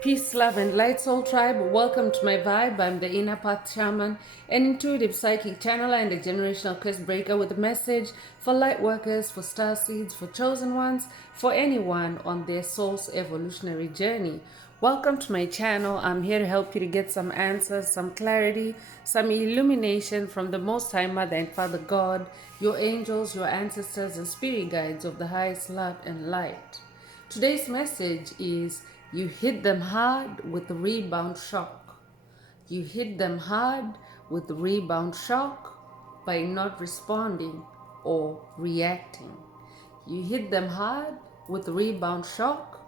Peace, love, and light, soul tribe. Welcome to my vibe. I'm the Inner Path Shaman, an intuitive psychic channeler and a generational curse breaker with a message for light workers, for star seeds, for chosen ones, for anyone on their soul's evolutionary journey. Welcome to my channel. I'm here to help you to get some answers, some clarity, some illumination from the Most High Mother and Father God, your angels, your ancestors, and spirit guides of the highest love and light. Today's message is you hit them hard with the rebound shock. You hit them hard with the rebound shock by not responding or reacting. You hit them hard with the rebound shock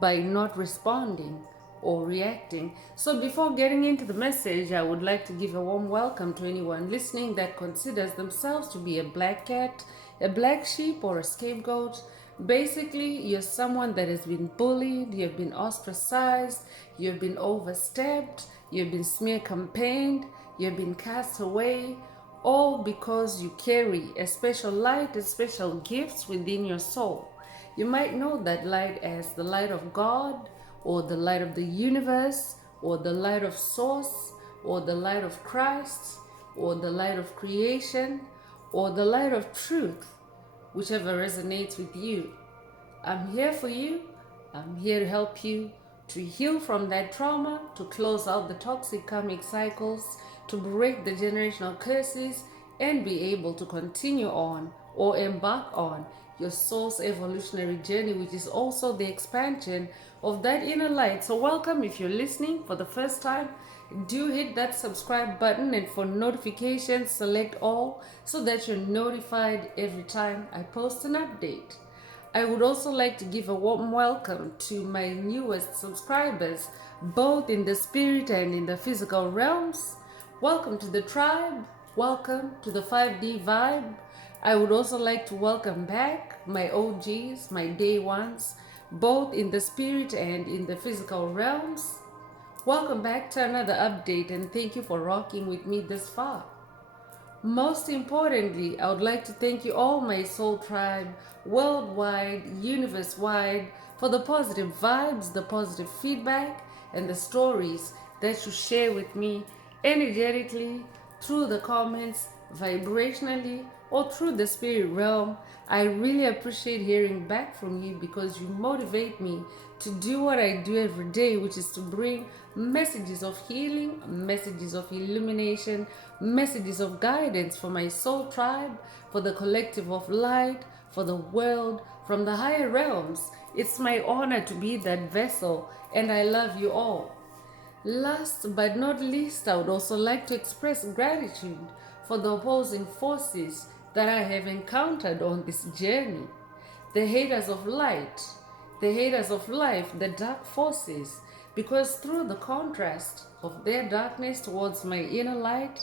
by not responding or reacting. So before getting into the message, I would like to give a warm welcome to anyone listening that considers themselves to be a black cat, a black sheep, or a scapegoat. Basically, you're someone that has been bullied, you've been ostracized, you've been overstepped, you've been smear campaigned, you've been cast away, all because you carry a special light and special gifts within your soul. You might know that light as the light of God, or the light of the universe, or the light of source, or the light of Christ, or the light of creation, or the light of truth, whichever resonates with you. I'm here for you. I'm here to help you to heal from that trauma, to close out the toxic karmic cycles, to break the generational curses, and be able to continue on or embark on your soul's evolutionary journey, which is also the expansion of that inner light. So welcome. If you're listening for the first time, do hit that subscribe button, and for notifications select all so that you're notified every time I post an update. I would also like to give a warm welcome to my newest subscribers, both in the spirit and in the physical realms. Welcome to the tribe. Welcome to the 5D vibe. I would also like to welcome back my OGs, my day ones, both in the spirit and in the physical realms. Welcome back to another update, and thank you for rocking with me this far. Most importantly, I would like to thank you all, my soul tribe, worldwide, universe-wide, for the positive vibes, the positive feedback, and the stories that you share with me energetically, through the comments, vibrationally, or through the spirit realm. I really appreciate hearing back from you because you motivate me to do what I do every day, which is to bring messages of healing, messages of illumination, messages of guidance for my soul tribe, for the collective of light, for the world, from the higher realms. It's my honor to be that vessel, and I love you all. Last but not least, I would also like to express gratitude for the opposing forces that I have encountered on this journey. The haters of light, the haters of life, the dark forces, because through the contrast of their darkness towards my inner light,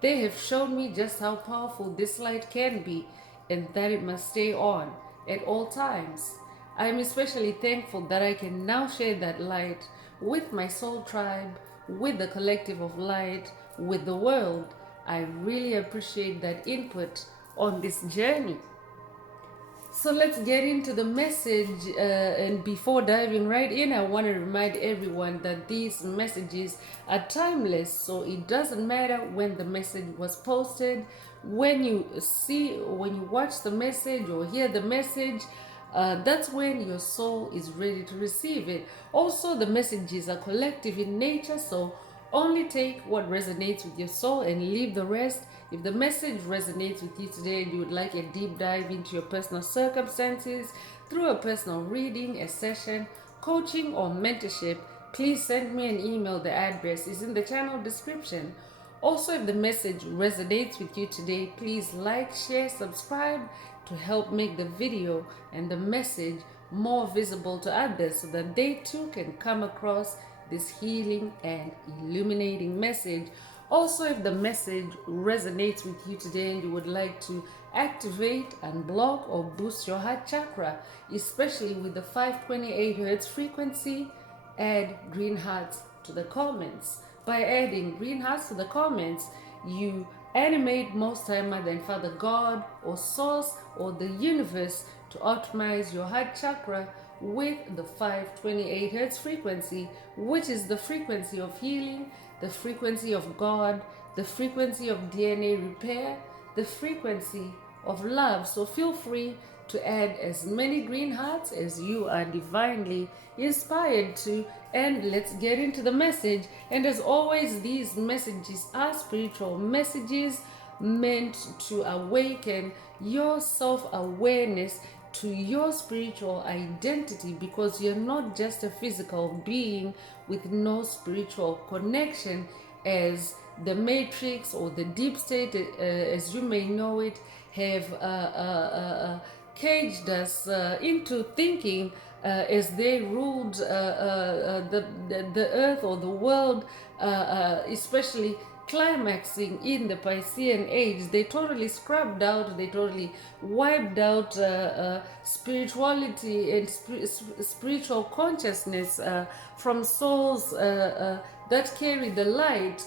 they have shown me just how powerful this light can be and that it must stay on at all times. I am especially thankful that I can now share that light with my soul tribe, with the collective of light, with the world. I really appreciate that input on this journey. So let's get into the message, and before diving right in, I want to remind everyone that these messages are timeless. So it doesn't matter when the message was posted, when you watch the message or hear the message, that's when your soul is ready to receive it. Also, the messages are collective in nature, so only take what resonates with your soul and leave the rest. If the message resonates with you today and you would like a deep dive into your personal circumstances through a personal reading, a session, coaching, or mentorship, please send me an email. The address is in the channel description. Also, if the message resonates with you today, please like, share, subscribe to help make the video and the message more visible to others so that they too can come across this healing and illuminating message. Also, if the message resonates with you today and you would like to activate, unblock, or boost your heart chakra, especially with the 528 Hz frequency, add green hearts to the comments. By adding green hearts to the comments, you animate Most High Mother and Father God or Source or the universe to optimize your heart chakra with the 528 hertz frequency, which is the frequency of healing, the frequency of God, the frequency of DNA repair, the frequency of love. So feel free to add as many green hearts as you are divinely inspired to, and let's get into the message. And as always, these messages are spiritual messages meant to awaken your self-awareness to your spiritual identity, because you're not just a physical being with no spiritual connection, as the matrix or the deep state, as you may know it, have caged us into thinking, as they ruled the earth or the world, especially climaxing in the Piscean age. They totally scrubbed out, they totally wiped out spirituality and spiritual consciousness from souls that carry the light,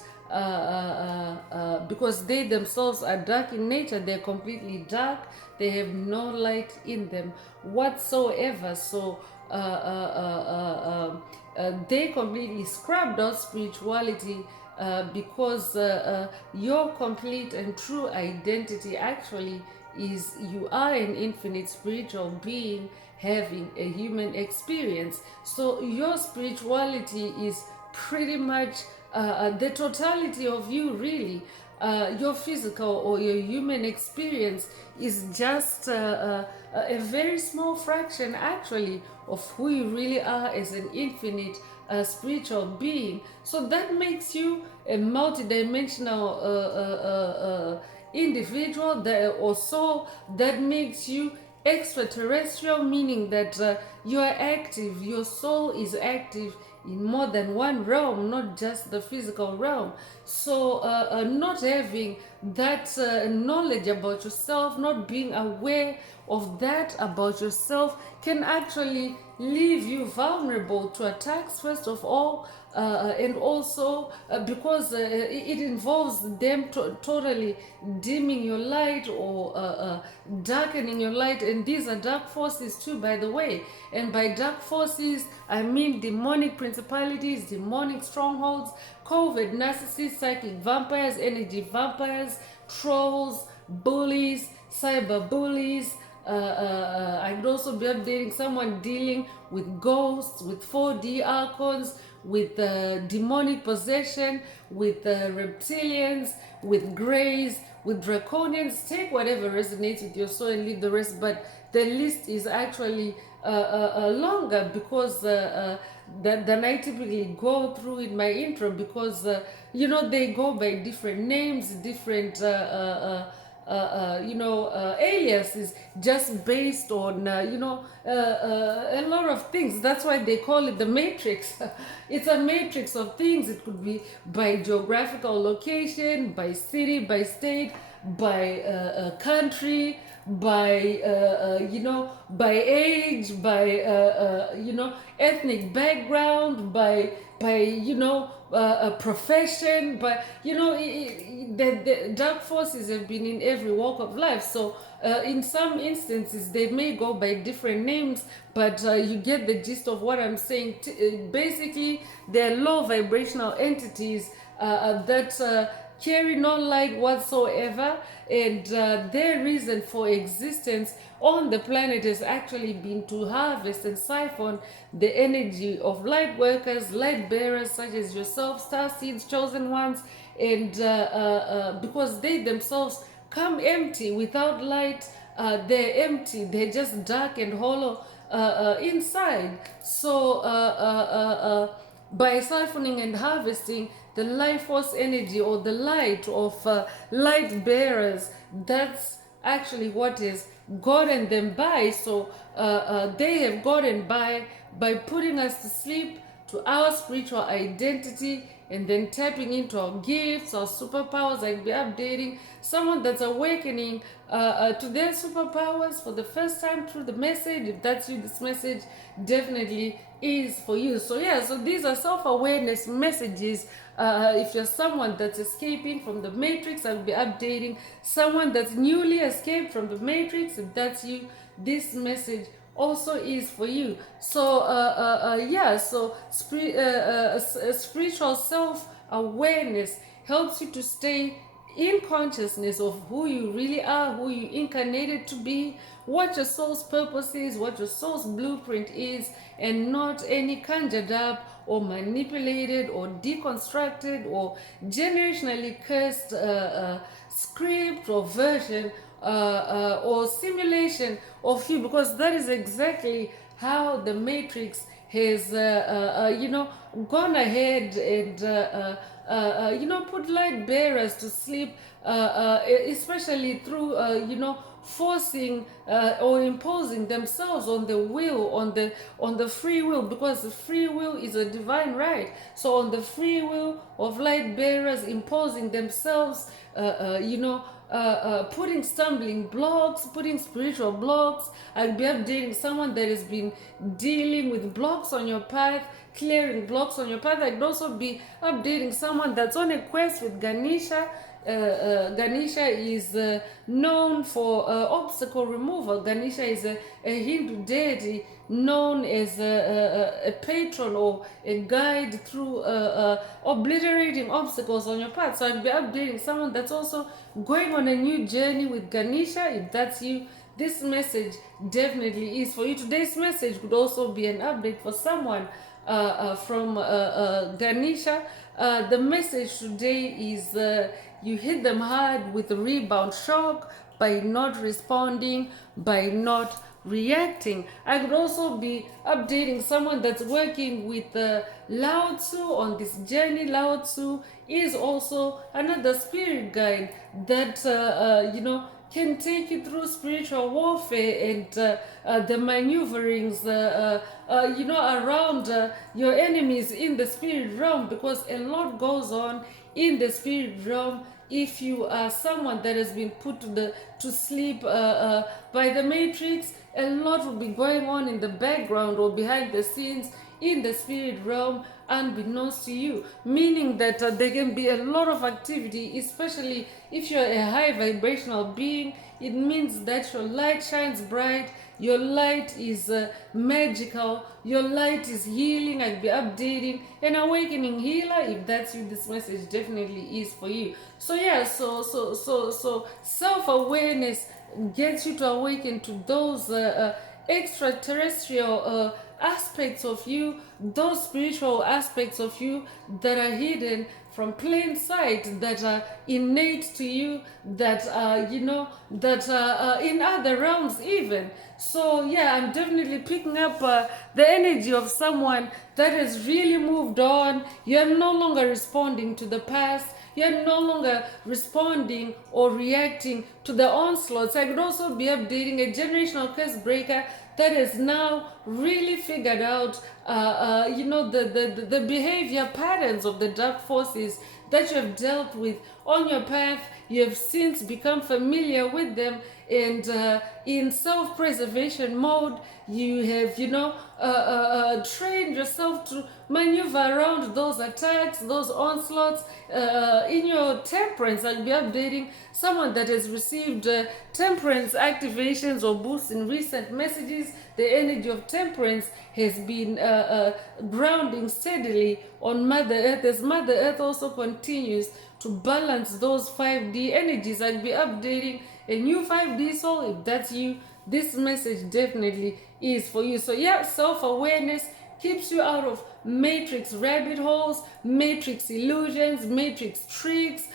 because they themselves are dark in nature. They're completely dark, they have no light in them whatsoever. So they completely scrubbed out spirituality, because your complete and true identity actually is you are an infinite spiritual being having a human experience. So your spirituality is pretty much the totality of you, really. Your physical or your human experience is just a very small fraction, actually, of who you really are as an infinite spiritual being. So that makes you a multidimensional individual, or soul. That makes you extraterrestrial, meaning that you are active, your soul is active in more than one realm, not just the physical realm. So not having that knowledge about yourself, not being aware of that about yourself, can actually leave you vulnerable to attacks, first of all, and also because it involves them totally dimming your light, or darkening your light. And these are dark forces too, by the way. And by dark forces, I mean demonic principalities, demonic strongholds, COVID, narcissists, psychic vampires, energy vampires, trolls, bullies, cyber bullies. I could also be updating someone dealing with ghosts, with 4D archons, with demonic possession, with reptilians, with greys, with draconians. Take whatever resonates with your soul and leave the rest. But the list is actually longer, because than I typically go through in my intro, because they go by different names, different aliases, just based on a lot of things. That's why they call it the matrix. It's a matrix of things. It could be by geographical location, by city, by state, by country, by by age, by ethnic background, by a profession. But the dark forces have been in every walk of life. So in some instances they may go by different names, but you get the gist of what I'm saying. Basically, they're low vibrational entities that carry no light whatsoever, and their reason for existence on the planet has actually been to harvest and siphon the energy of light workers, light bearers such as yourself, star seeds, chosen ones, and because they themselves come empty without light. They're empty, they're just dark and hollow inside. So by siphoning and harvesting the life force energy, or the light of light bearers, that's actually what is gotten them by. So they have gotten by putting us to sleep, to our spiritual identity, and then tapping into our gifts, our superpowers. I'll be updating someone that's awakening to their superpowers for the first time through the message. If that's you, this message definitely is for you. So yeah, so these are self-awareness messages. If you're someone that's escaping from the matrix, I'll be updating someone that's newly escaped from the matrix. If that's you, this message also is for you. So yeah, so spiritual self-awareness helps you to stay in consciousness of who you really are, who you incarnated to be, what your soul's purpose is, what your soul's blueprint is, and not any conjured up or manipulated or deconstructed or generationally cursed script or version or simulation of you, because that is exactly how the matrix has gone ahead and put light bearers to sleep, especially through forcing or imposing themselves on the will, on the free will, because the free will is a divine right. So on the free will of light bearers imposing themselves, putting stumbling blocks, putting spiritual blocks. I'll be updating someone that has been dealing with blocks on your path, clearing blocks on your path. I could also be updating someone that's on a quest with Ganesha. Ganesha is known for obstacle removal. Ganesha is a Hindu deity known as a patron or a guide through obliterating obstacles on your path. So I'll be updating someone that's also going on a new journey with Ganesha. If that's you, this message definitely is for you. Today's message could also be an update for someone from Ganesha. The message today is you hit them hard with a rebound shock by not responding, by not reacting. I could also be updating someone that's working with Lao Tzu on this journey. Lao Tzu is also another spirit guide that can take you through spiritual warfare and the maneuverings around your enemies in the spirit realm, because a lot goes on in the spirit realm. If you are someone that has been put to sleep by the matrix, a lot will be going on in the background or behind the scenes in the spirit realm unbeknownst to you, meaning that there can be a lot of activity, especially if you're a high vibrational being. It means that your light shines bright, your light is magical, your light is healing. I'd be updating an awakening healer. If that's you, this message definitely is for you. So yeah, so self-awareness gets you to awaken to those extraterrestrial aspects of you, those spiritual aspects of you that are hidden from plain sight, that are innate to you, that that are in other realms even. So yeah, I'm definitely picking up the energy of someone that has really moved on. You're no longer responding to the past. You're no longer responding or reacting to the onslaughts. I could also be updating a generational curse breaker that has now really figured out, the behavior patterns of the dark forces that you have dealt with on your path. You have since become familiar with them, and in self-preservation mode, you have, trained yourself to maneuver around those attacks, those onslaughts. In your temperance, I'll be updating someone that has received temperance activations or boosts in recent messages. The energy of temperance has been grounding steadily on Mother Earth, as Mother Earth also continues to balance those 5D energies. I'll be updating a new 5D soul. If that's you, this message definitely is for you. So yeah, self-awareness keeps you out of matrix rabbit holes, matrix illusions, matrix tricks,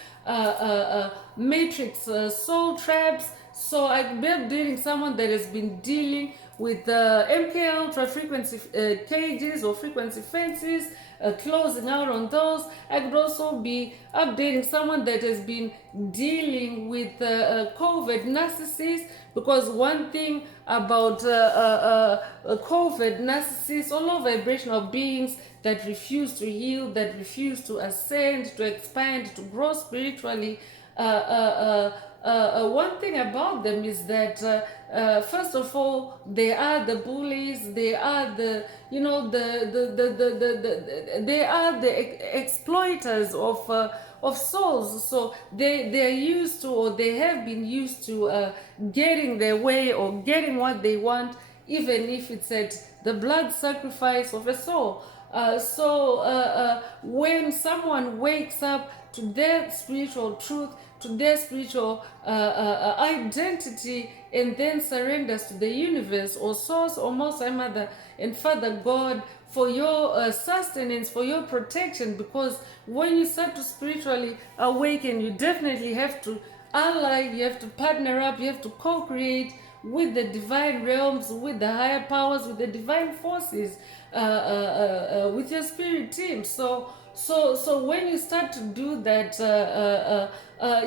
matrix soul traps. So I've been updating someone that has been dealing with MK Ultra frequency cages or frequency fences, closing out on those. I could also be updating someone that has been dealing with COVID narcissists, because one thing about COVID narcissists, all low vibrational beings that refuse to heal, that refuse to ascend, to expand, to grow spiritually, one thing about them is that first of all, they are the bullies, they are the they are the exploiters of souls. So they're used to, or they have been used to getting their way or getting what they want even if it's at the blood sacrifice of a soul. When someone wakes up to their spiritual truth, to their spiritual identity, and then surrenders to the universe or source or most high mother and father God for your sustenance, for your protection, because when you start to spiritually awaken, you definitely have to ally, you have to partner up, you have to co-create with the divine realms, with the higher powers, with the divine forces, with your spirit team. So when you start to do that,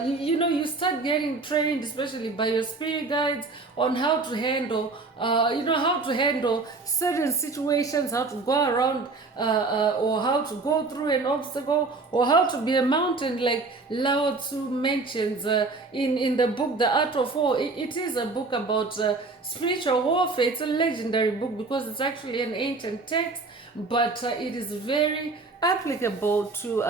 you start getting trained, especially by your spirit guides, on how to handle, how to handle certain situations, how to go around, or how to go through an obstacle, or how to be a mountain, like Lao Tzu mentions in the book The Art of War. It is a book about spiritual warfare. It's a legendary book because it's actually an ancient text, but it is very applicable to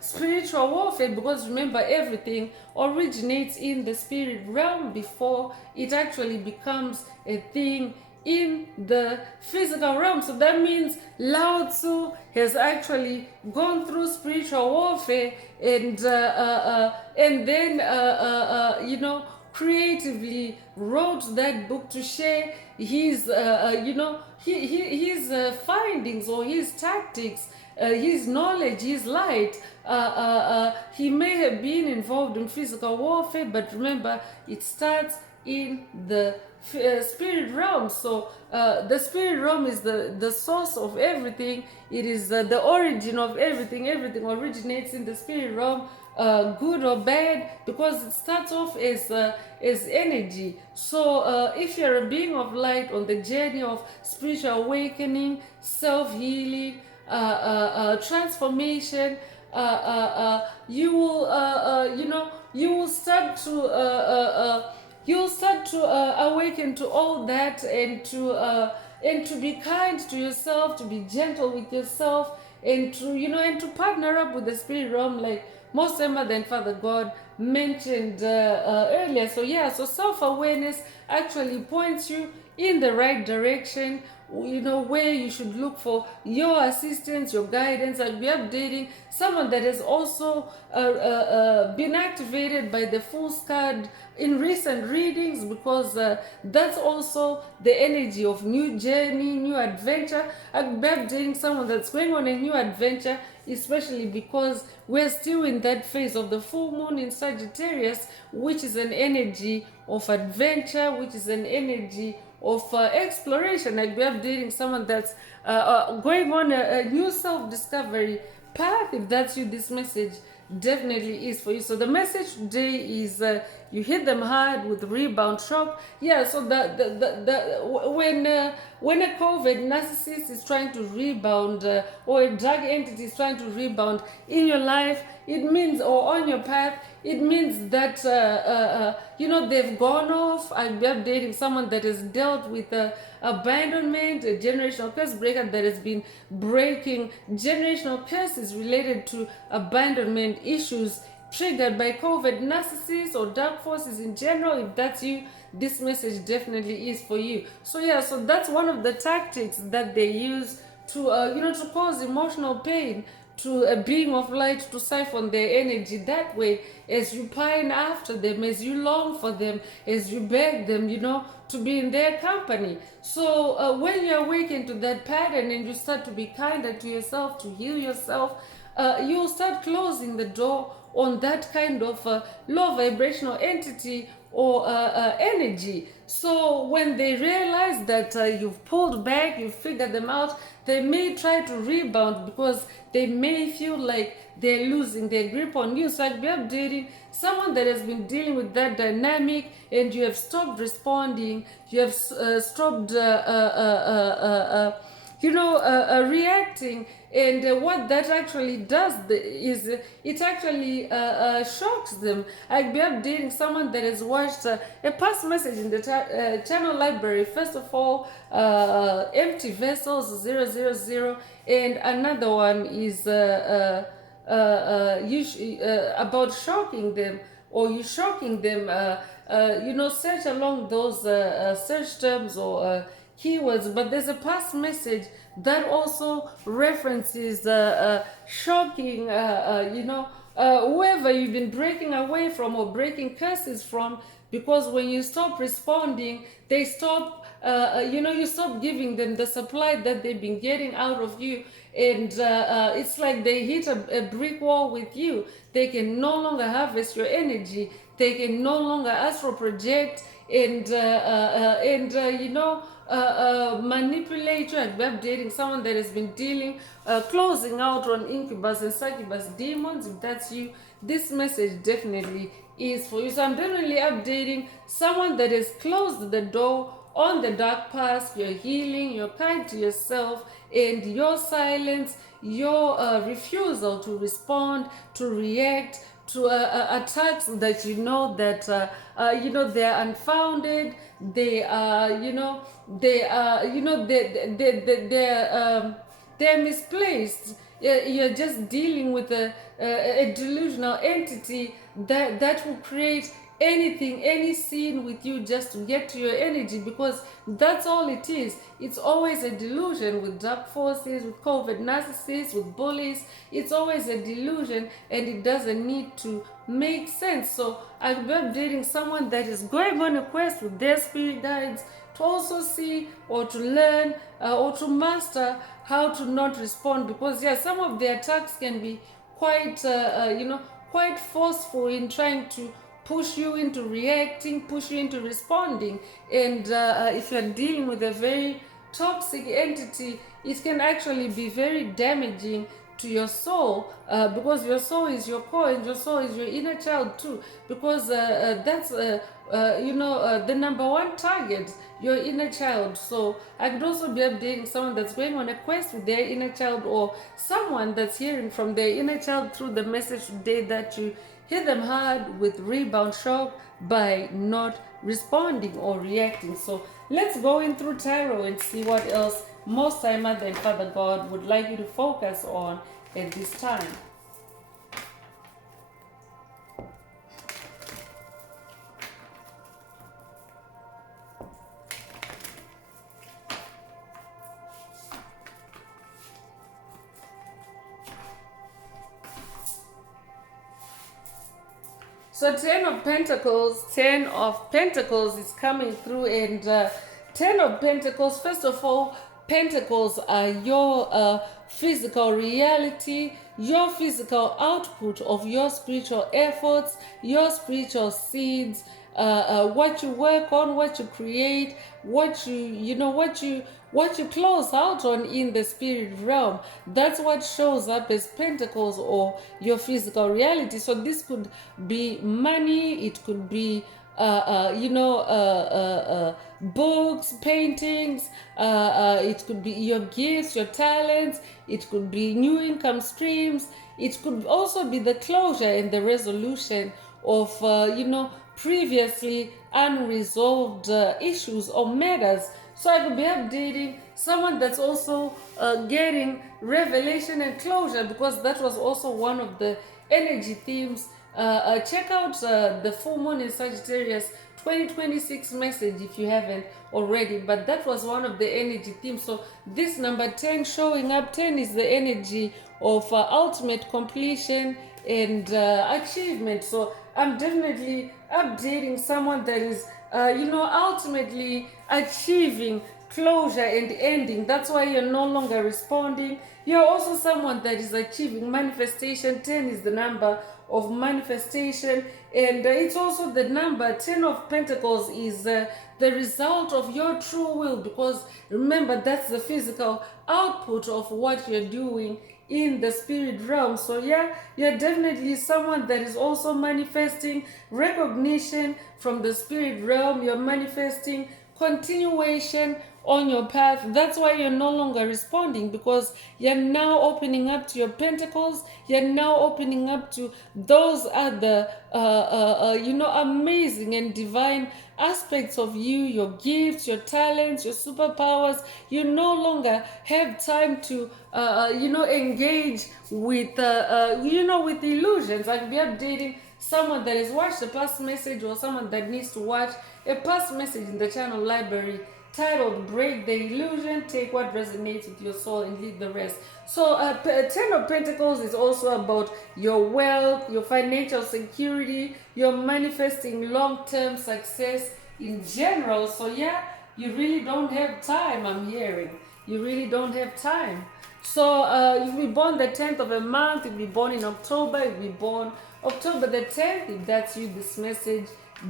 spiritual warfare, because remember, everything originates in the spirit realm before it actually becomes a thing in the physical realm. So that means Lao Tzu has actually gone through spiritual warfare and then creatively wrote that book to share his his findings or his tactics, his knowledge, his light. He may have been involved in physical warfare, but remember, it starts in the spirit realm. So the spirit realm is the source of everything. It is the origin of everything. Everything originates in the spirit realm, good or bad, because it starts off as energy. So if you're a being of light on the journey of spiritual awakening, self-healing, transformation, you will you'll start to awaken to all that, and to be kind to yourself, to be gentle with yourself, and to partner up with the spirit realm, like most Mother and Father God mentioned earlier. So self-awareness actually points you in the right direction, where you should look for your assistance, your guidance. I'll be updating someone that has also been activated by the Fool's card in recent readings, because that's also the energy of new journey, new adventure. I'll be updating someone that's going on a new adventure, especially because we're still in that phase of the full moon in Sagittarius, which is an energy of adventure, which is an energy of exploration. Like, we are dating someone that's going on a new self-discovery path. If that's you, this message definitely is for you. So the message today is you hit them hard with rebound shock. Yeah, so when a COVID narcissist is trying to rebound, or a drug entity is trying to rebound in your life, it means, or on your path, it means that they've gone off. I'll be updating someone that has dealt with abandonment, a generational curse breaker that has been breaking generational curses related to abandonment issues triggered by COVID narcissists or dark forces in general. If that's you, this message definitely is for you. So that's one of the tactics that they use to to cause emotional pain to a being of light, to siphon their energy. That way, as you pine after them, as you long for them, as you beg them, to be in their company. So when you awaken to that pattern and you start to be kinder to yourself, to heal yourself, you'll start closing the door on that kind of low vibrational entity or energy. So when they realize that you've pulled back, you've figured them out, they may try to rebound, because they may feel like they're losing their grip on you. So I'll be updating someone that has been dealing with that dynamic, and you have stopped responding, you have stopped reacting. And what that actually does is it actually shocks them. I'll be updating someone that has watched a past message in the channel library. First of all, Empty Vessels 000, and another one is about shocking them, or you shocking them. Search along those search terms, or keywords, but there's a past message that also references shocking, whoever you've been breaking away from or breaking curses from, because when you stop responding, they stop, you stop giving them the supply that they've been getting out of you. And it's like they hit a brick wall with you. They can no longer harvest your energy. They can no longer astral project and manipulate you. I'm dating someone that has been dealing, closing out on incubus and succubus demons. If that's you, this message definitely is for you. So I'm definitely updating someone that has closed the door on the dark past. You're healing, you're kind to yourself, and your silence, your refusal to respond, to react to attacks that they are unfounded. They are they're misplaced. You're just dealing with a delusional entity that will create anything, any scene with you just to get to your energy, because that's all it is. It's always a delusion with dark forces, with covert narcissists, with bullies. It's always a delusion, and it doesn't need to make sense. So I'll be updating someone that is going on a quest with their spirit guides to also see or to learn or to master how to not respond, because some of the attacks can be quite quite forceful in trying to push you into reacting, push you into responding. And if you're dealing with a very toxic entity, it can actually be very damaging to your soul, because your soul is your core, and your soul is your inner child too, because that's the number one target, your inner child. So I could also be updating someone that's going on a quest with their inner child, or someone that's hearing from their inner child through the message today, that you hit them hard with rebound shock by not responding or reacting. So let's go in through tarot and see what else Most High Mother and Father God would like you to focus on at this time. So 10 of Pentacles is coming through, and 10 of Pentacles, first of all, Pentacles are your physical reality, your physical output of your spiritual efforts, your spiritual seeds, what you work on, what you create, what you close out on in the spirit realm. That's what shows up as Pentacles, or your physical reality. So this could be money, it could be books, paintings, it could be your gifts, your talents, it could be new income streams, it could also be the closure and the resolution of previously unresolved issues or matters. So I could be updating someone that's also getting revelation and closure, because that was also one of the energy themes. Check out the full moon in Sagittarius 2026 message if you haven't already, but that was one of the energy themes. So this number 10 showing up, 10 is the energy of ultimate completion and achievement. So I'm definitely updating someone that is ultimately achieving closure and ending. That's why you're no longer responding. You're also someone that is achieving manifestation. 10 is the number of manifestation, and it's also the number 10 of Pentacles is the result of your true will, because remember, that's the physical output of what you're doing in the spirit realm. So you're definitely someone that is also manifesting recognition from the spirit realm. You're manifesting continuation on your path. That's why you're no longer responding, because you're now opening up to your Pentacles. You're now opening up to those other amazing and divine aspects of you, your gifts, your talents, your superpowers. You no longer have time to engage with with illusions. I'll be updating someone that has watched a past message, or someone that needs to watch a past message in the channel library titled Break the Illusion, take what resonates with your soul and leave the rest. So Ten of Pentacles is also about your wealth, your financial security, your manifesting long-term success in general. So yeah, you really don't have time, I'm hearing. You really don't have time. So you'll be born the 10th of a month, you'll be born in October, you'll be born October the 10th. If that's you, this message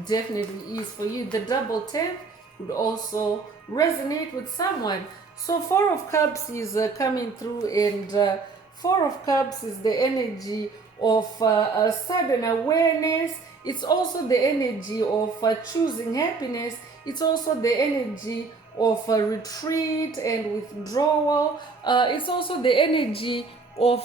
definitely is for you. The double 10th would also resonate with someone. So Four of Cups is coming through, and Four of Cups is the energy of a sudden awareness. It's also the energy of choosing happiness. It's also the energy of retreat and withdrawal. It's also the energy of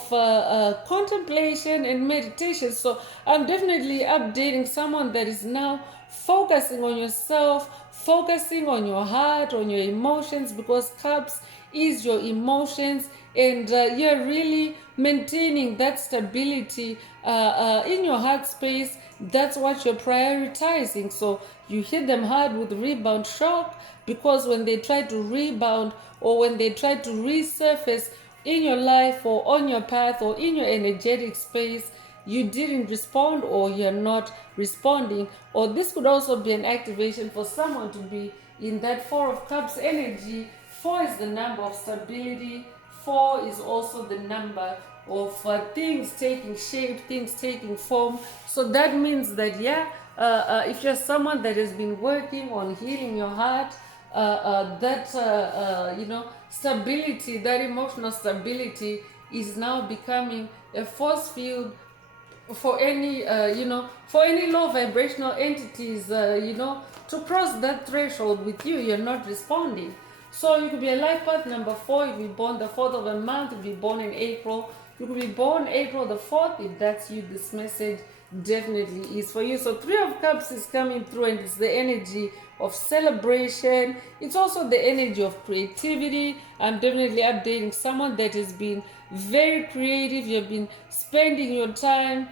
contemplation and meditation. So I'm definitely updating someone that is now focusing on yourself, focusing on your heart, on your emotions, because Cups is your emotions, and you're really maintaining that stability in your heart space. That's what you're prioritizing. So you hit them hard with rebound shock, because when they try to rebound or when they try to resurface in your life or on your path or in your energetic space, you didn't respond or you're not responding. Or this could also be an activation for someone to be in that Four of Cups energy. 4 is the number of stability. 4 is also the number of things taking shape, things taking form. So that means that, yeah, if you're someone that has been working on healing your heart, stability, that emotional stability is now becoming a force field for any for any low vibrational entities to cross that threshold with you. You're not responding. So you could be a life path number 4. You'll be born the 4th of a month. You'll be born in April. You could be born April the 4th. If that's you, this message definitely is for you. So 3 of Cups is coming through, and it's the energy of celebration. It's also the energy of creativity. I'm definitely updating someone that has been very creative. You've been spending your time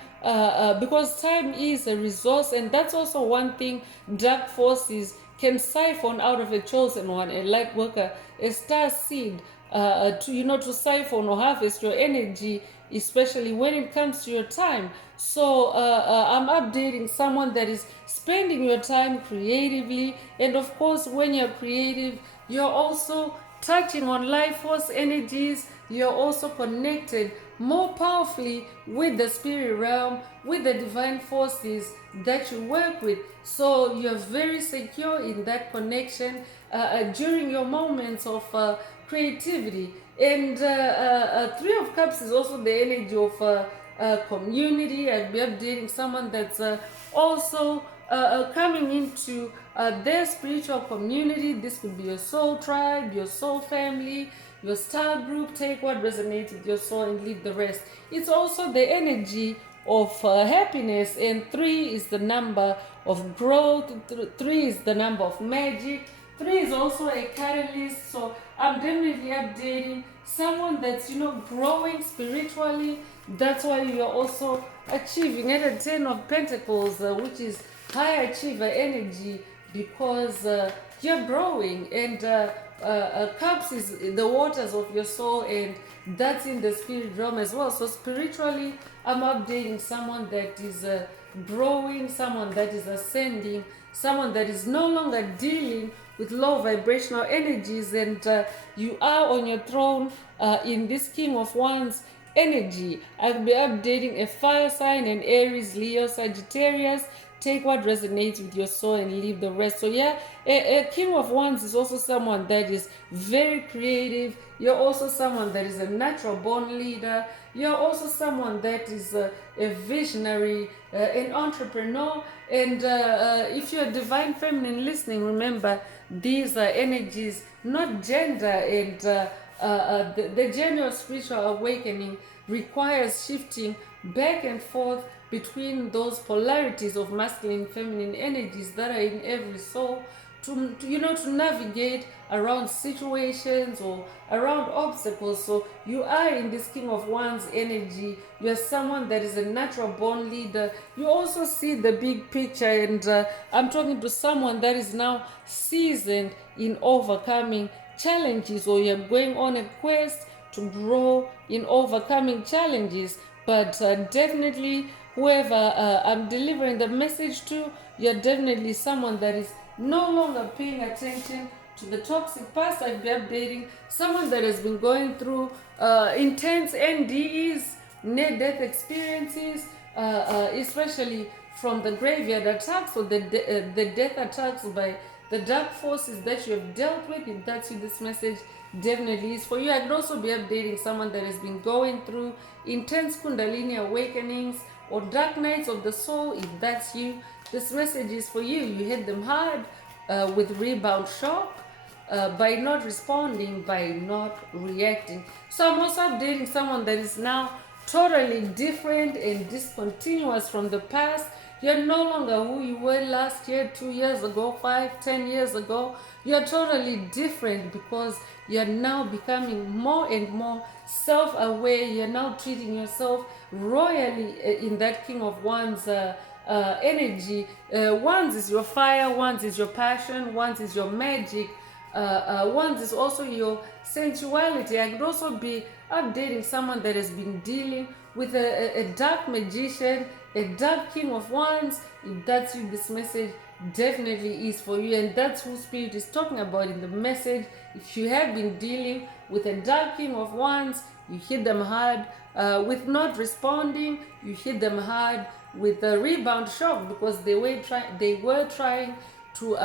because time is a resource, and that's also one thing dark forces can siphon out of a chosen one, a light worker, a star seed, to siphon or harvest your energy, especially when it comes to your time. So I'm updating someone that is spending your time creatively, and of course, when you're creative, you're also touching on life force energies. You're also connected more powerfully with the spirit realm, with the divine forces that you work with. So you're very secure in that connection during your moments of creativity. And 3 of Cups is also the energy of community. I'll be updating someone that's also coming into their spiritual community. This could be your soul tribe, your soul family, your star group. Take what resonates with your soul and leave the rest. It's also the energy of happiness, and 3 is the number of growth. 3 is the number of magic. 3 is also a catalyst. So I'm definitely updating someone that's growing spiritually. That's why you're also achieving at a 10 of Pentacles, which is high achiever energy, because you're growing, and Cups is the waters of your soul, and that's in the spirit realm as well. So spiritually, I'm updating someone that is growing, someone that is ascending, someone that is no longer dealing with low vibrational energies, and you are on your throne in this King of Wands energy. I'll be updating a fire sign, an Aries, Leo, Sagittarius. Take what resonates with your soul and leave the rest. So yeah, a King of Wands is also someone that is very creative. You're also someone that is a natural born leader. You're also someone that is a visionary, an entrepreneur. And if you're divine feminine listening, remember, these are energies, not gender. And the journey of spiritual awakening requires shifting back and forth between those polarities of masculine and feminine energies that are in every soul. to navigate around situations or around obstacles. So you are in this King of Wands energy. You're someone that is a natural born leader. You also see the big picture, and I'm talking to someone that is now seasoned in overcoming challenges, or you're going on a quest to grow in overcoming challenges. But definitely, whoever I'm delivering the message to, you're definitely someone that is no longer paying attention to the toxic past. I've been updating someone that has been going through intense NDEs, near-death experiences, especially from the graveyard attacks or the death attacks by the dark forces that you have dealt with. If that's you, this message definitely is for you. I could also be updating someone that has been going through intense Kundalini awakenings or dark nights of the soul. If that's you, this message is for you. You hit them hard with rebound shock. By not responding, by not reacting. So I'm also updating someone that is now totally different and discontinuous from the past. You're no longer who you were last year, 2 years ago, 5, 10 years ago. You're totally different because you're now becoming more and more self-aware. You're now treating yourself royally in that King of Wands energy. Wands is your fire, Wands is your passion, Wands is your magic. Wands is also your sensuality. I could also be updating someone that has been dealing with a dark magician, a dark King of Wands. If that's you, this message definitely is for you, and that's who Spirit is talking about in the message. If you have been dealing with a dark King of Wands, you hit them hard with not responding. You hit them hard with a rebound shock because they were trying to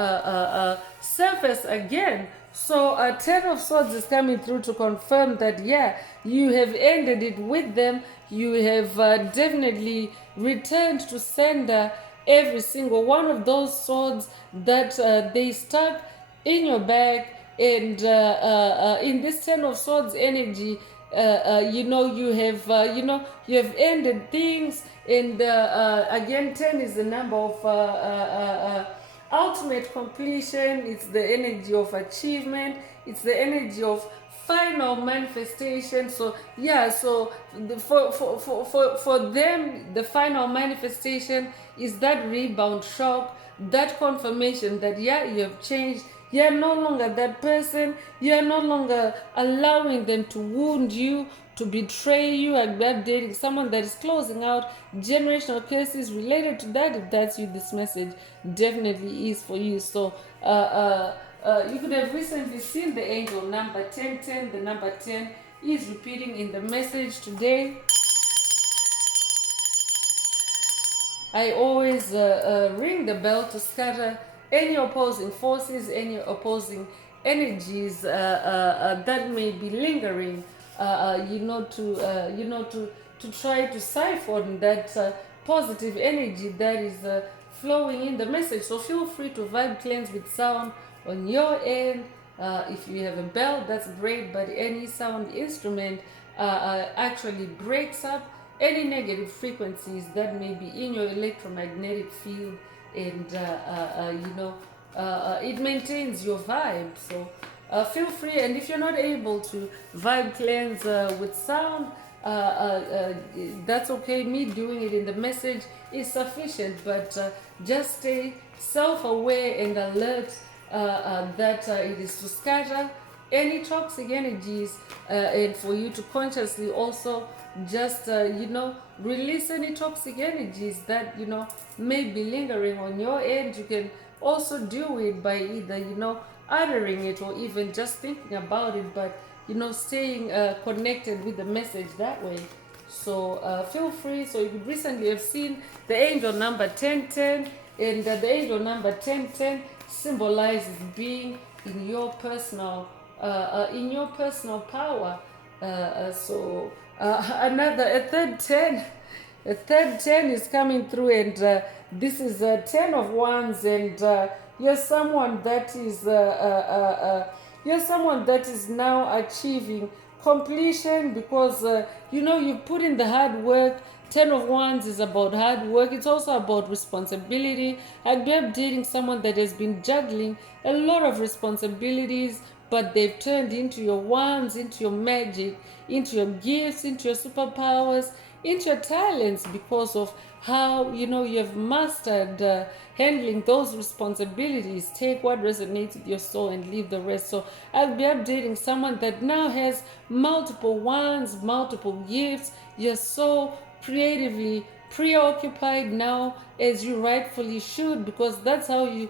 surface again. So 10 of Swords is coming through to confirm that, yeah, you have ended it with them. You have definitely returned to sender every single one of those swords that they stuck in your bag. And in this 10 of Swords energy, you have ended things. And again, 10 is the number of ultimate completion. It's the energy of achievement. It's the energy of final manifestation. So yeah, so for them, the final manifestation is that rebound shock, that confirmation that, yeah, you have changed. You're no longer that person. You're no longer allowing them to wound you, to betray you. I'm updating someone that is closing out generational curses related to that. If that's you, this message definitely is for you. So you could have recently seen the angel number 1010. The number 10 is repeating in the message today. I always ring the bell to scatter any opposing forces, any opposing energies that may be lingering, to try to siphon that positive energy that is flowing in the message. So feel free to vibe cleanse with sound on your end. If you have a bell, that's great, but any sound instrument actually breaks up any negative frequencies that may be in your electromagnetic field, and it maintains your vibe. So feel free, and if you're not able to vibe cleanse with sound, that's okay. Me doing it in the message is sufficient, but just stay self-aware and alert that it is to scatter any toxic energies, and for you to consciously also just release any toxic energies that may be lingering on your end. You can also do it by either uttering it or even just thinking about it, but staying connected with the message that way. So feel free. So you recently have seen the angel number 1010, and the angel number 1010 symbolizes being in your personal power. A third 10 is coming through, and this is a 10 of Wands, and you're someone that is now achieving completion, because you put in the hard work. 10 of Wands is about hard work. It's also about responsibility. I'd be dating someone that has been juggling a lot of responsibilities, but they've turned into your wands, into your magic, into your gifts, into your superpowers, into your talents, because of how you have mastered handling those responsibilities. Take what resonates with your soul and leave the rest. So I'll be updating someone that now has multiple wands, multiple gifts. You're so creatively preoccupied now, as you rightfully should, because that's how you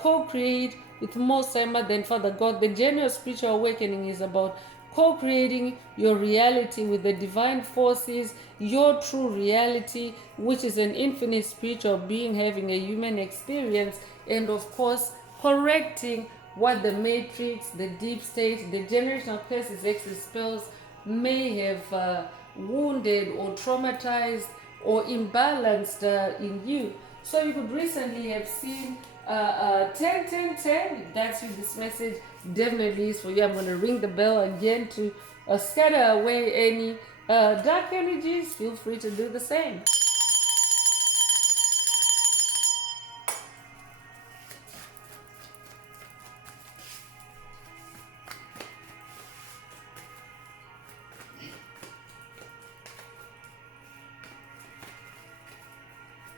co-create with Most High Mother and Father God. The journey of spiritual awakening is about co-creating your reality with the divine forces, your true reality, which is an infinite spiritual being having a human experience, and of course correcting what the matrix, the deep state, the generational curses, exes, spells may have wounded or traumatized or imbalanced in you. So you could recently have seen 10 10 10. If that's you, this message definitely is for you. I'm going to ring the bell again to scatter away any dark energies. Feel free to do the same.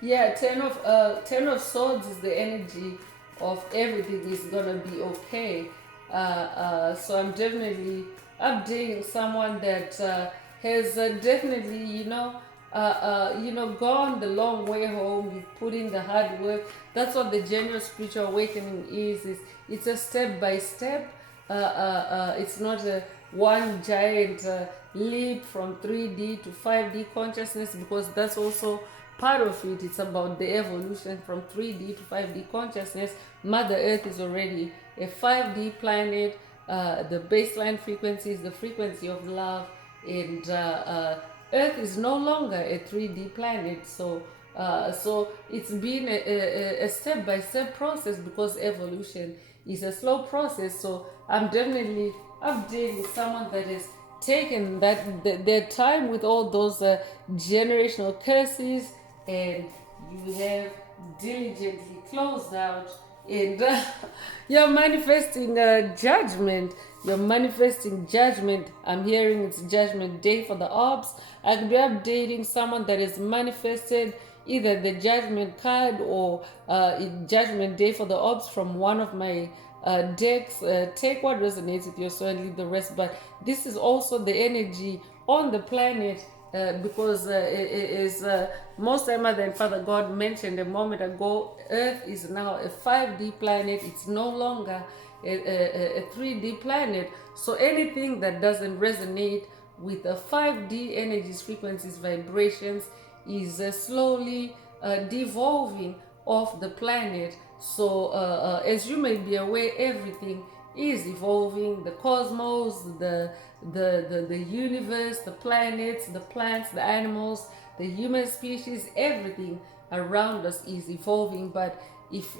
Yeah, ten of swords is the energy of everything is gonna be okay. So I'm definitely updating someone that has definitely gone the long way home. You put in the hard work. That's what the general spiritual awakening is. It's a step by step. It's not a one giant leap from 3D to 5D consciousness, because that's also part of it. It's about the evolution from 3D to 5D consciousness. Mother Earth is already a 5D planet. The baseline frequency is the frequency of love, and Earth is no longer a 3D planet. So it's been a step-by-step process, because evolution is a slow process. So I'm definitely updating someone that has taken their time with all those generational curses, and you have diligently closed out, and you're manifesting judgment. You're manifesting judgment. I'm hearing it's judgment day for the ops. I could be updating someone that has manifested either the judgment card or judgment day for the ops from one of my decks. Take what resonates with your soul and leave the rest. But this is also the energy on the planet, because as Most High Mother and Father God mentioned a moment ago, Earth is now a 5D planet. It's no longer a 3D planet. So anything that doesn't resonate with the 5D energies, frequencies, vibrations is slowly devolving off the planet. So as you may be aware, everything is evolving. The cosmos, the universe, the planets, the plants, the animals, the human species, everything around us is evolving. But if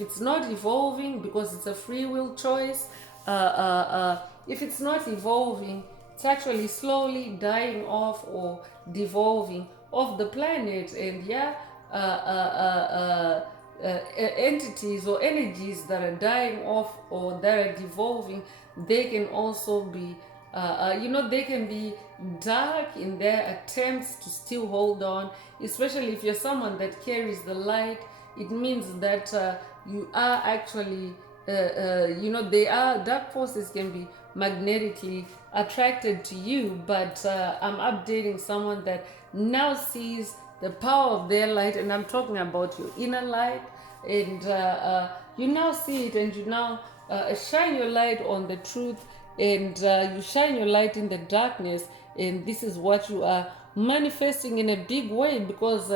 it's not evolving, because it's a free will choice, if it's not evolving, it's actually slowly dying off or devolving off the planet. And entities or energies that are dying off or that are devolving, they can also be they can be dark in their attempts to still hold on, especially if you're someone that carries the light. It means that you are actually they are, dark forces can be magnetically attracted to you. But I'm updating someone that now sees the power of their light, and I'm talking about your inner light, and you now see it, and you now shine your light on the truth, and you shine your light in the darkness, and this is what you are manifesting in a big way, because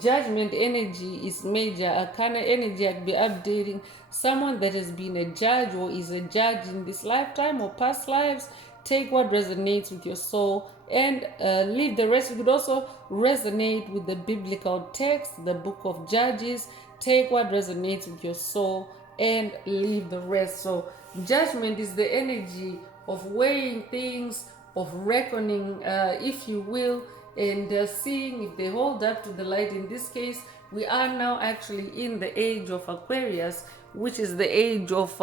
judgment energy is major arcana energy. I'd be updating someone that has been a judge or is a judge in this lifetime or past lives. Take what resonates with your soul and leave the rest. You could also resonate with the biblical text, the book of Judges. Take what resonates with your soul and leave the rest. So judgment is the energy of weighing things, of reckoning, if you will, and seeing if they hold up to the light. In this case, we are now actually in the age of Aquarius, which is the age of